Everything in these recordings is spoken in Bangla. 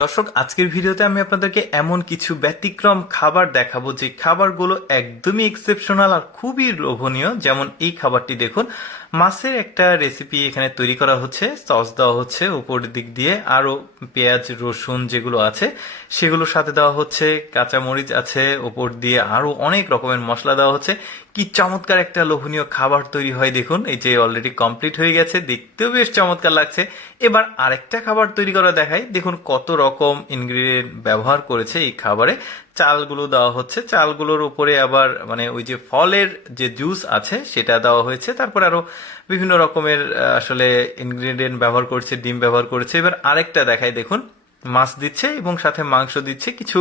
দর্শক, আজকের ভিডিওতে আমি আপনাদেরকে এমন কিছু ব্যতিক্রম খাবার দেখাবো যে খাবারগুলো একদমই এক্সেপশনাল আর খুবই লোভনীয়। যেমন এই খাবারটি দেখুন, মাছের একটা রেসিপি এখানে তৈরি করা হচ্ছে, সস দেওয়া হচ্ছে উপর দিক দিয়ে, আরও পেঁয়াজ রসুন যেগুলো আছে সেগুলোর সাথে দেওয়া হচ্ছে, কাঁচামরিচ আছে উপর দিয়ে, আরও অনেক রকমের মশলা দেওয়া হচ্ছে। কি চমৎকার একটা লোভনীয় খাবার তৈরি হয় দেখুন। এই যে অলরেডি কমপ্লিট হয়ে গেছে, দেখতেও বেশ চমৎকার লাগছে। এবার আরেকটা খাবার তৈরি করা দেখাই। দেখুন কত রকম ইনগ্রিডিয়েন্ট ব্যবহার করেছে এই খাবারে। চালগুলো দেওয়া হচ্ছে, চালগুলোর উপরে আবার মানে ওই যে ফলের যে জুস আছে সেটা দেওয়া হয়েছে, তারপর আরো বিভিন্ন রকমের আসলে ইনগ্রিডিয়েন্ট ব্যবহার করছে, ডিম ব্যবহার করেছে। এবার আরেকটা দেখাই দেখুন, মাছ দিচ্ছে এবং সাথে মাংস দিচ্ছে, কিছু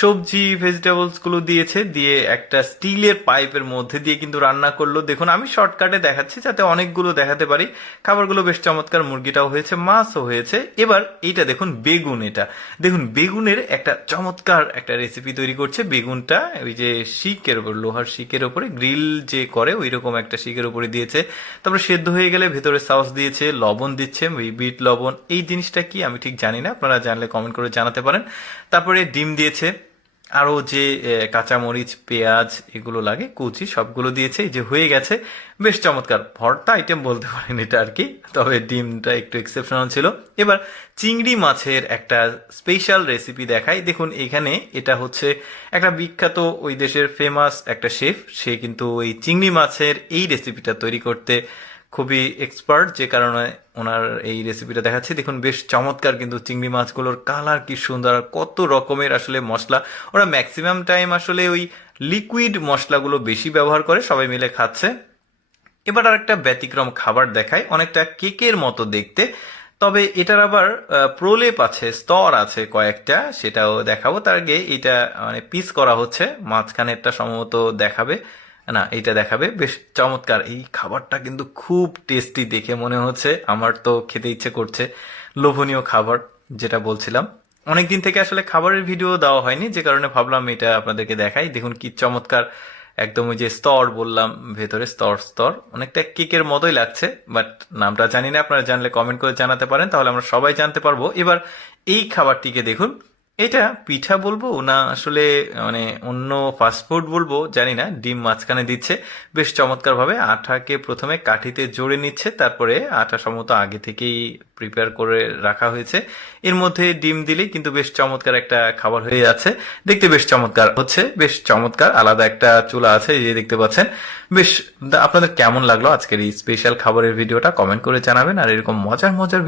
সবজি ভেজিটেবলস গুলো দিয়েছে, দিয়ে একটা স্টিলের পাইপের মধ্যে দিয়ে কিন্তু রান্না করলো। দেখুন আমি শর্টকাটে দেখাচ্ছি যাতে অনেকগুলো দেখাতে পারি। খাবারগুলো বেশ চমৎকার, মুরগিটাও হয়েছে, মাছও হয়েছে। এবার এইটা দেখুন বেগুন, এটা দেখুন বেগুনের একটা চমৎকার একটা রেসিপি তৈরি করছে। বেগুনটা ওই যে শিকের উপর, লোহার শিকের উপরে গ্রিল যে করে ওই রকম একটা শিকের উপরে দিয়েছে, তারপরে সেদ্ধ হয়ে গেলে ভেতরে সস দিয়েছে, লবণ দিচ্ছে, বিট লবণ। এই জিনিসটা কি আমি ঠিক জানি না, আপনারা জানলে কমেন্ট করে জানাতে পারেন। তারপরে ডিম দিয়েছে, আরও যে কাঁচামরিচ পেঁয়াজ এগুলো লাগে কুচি সবগুলো দিয়েছে। এই যে হয়ে গেছে, বেশ চমৎকার ভর্তা আইটেম বলতে পারেন এটা আর কি, তবে ডিমটা একটু এক্সেপশনাল ছিল। এবার চিংড়ি মাছের একটা স্পেশাল রেসিপি দেখাই। দেখুন এখানে এটা হচ্ছে একটা বিখ্যাত ওই দেশের ফেমাস একটা শেফ, সে কিন্তু ওই চিংড়ি মাছের এই রেসিপিটা তৈরি করতে খুবই এক্সপার্ট, যে কারণে ওনার এই রেসিপিটা দেখাচ্ছি। দেখুন বেশ চমৎকার, কিন্তু চিংড়ি মাছগুলোর কালার কি সুন্দর, আর কত রকমের আসলে মশলা। ওরা ম্যাক্সিমাম টাইম আসলে ওই লিকুইড মশলাগুলো বেশি ব্যবহার করে, সবাই মিলে খাচ্ছে। এবার আর একটা ব্যতিক্রম খাবার দেখায়, অনেকটা কেকের মতো দেখতে, তবে এটার আবার প্রলেপ আছে, স্তর আছে কয়েকটা, সেটাও দেখাবো। তার আগে এটা মানে পিস করা হচ্ছে, মাঝখানেরটা সম্ভবত দেখাবে না, এইটা দেখাবে। বেশ চমৎকার এই খাবারটা, কিন্তু খুব টেস্টি দেখে মনে হচ্ছে, আমার তো খেতে ইচ্ছে করছে। লোভনীয় খাবার যেটা বলছিলাম, অনেকদিন থেকে আসলে খাবারের ভিডিও দেওয়া হয়নি, যে কারণে ভাবলাম এটা আপনাদেরকে দেখাই। দেখুন কি চমৎকার, একদম ওই যে স্তর বললাম, ভেতরে স্তর স্তর, অনেকটা কেকের মতোই লাগছে, বাট নামটা জানি না, আপনারা জানলে কমেন্ট করে জানাতে পারেন, তাহলে আমরা সবাই জানতে পারবো। এবার এই খাবারটিকে দেখুন, এটা পিঠা বলবো না আসলে মানে অন্য ফাস্টফুড বলবো জানি না। ডিম মাঝখানে দিচ্ছে, বেশ চমৎকার ভাবে আটাকে প্রথমে কাঠিতে জড়ে নিচ্ছে, তারপরে আটা সম্ভবত আগে থেকেই প্রিপেয়ার করে রাখা হয়েছে, এর মধ্যে ডিম দিলেই কিন্তু বেশ চমৎকার একটা খাবার হয়ে যাচ্ছে। দেখতে বেশ চমৎকার হচ্ছে, বেশ চমৎকার। আলাদা একটা চুলা আছে, এই যে দেখতে পাচ্ছেন। বেশ, আপনাদের কেমন লাগলো আজকের এই স্পেশাল খাবারের ভিডিওটা কমেন্ট করে জানাবেন, আর এরকম মজার মজার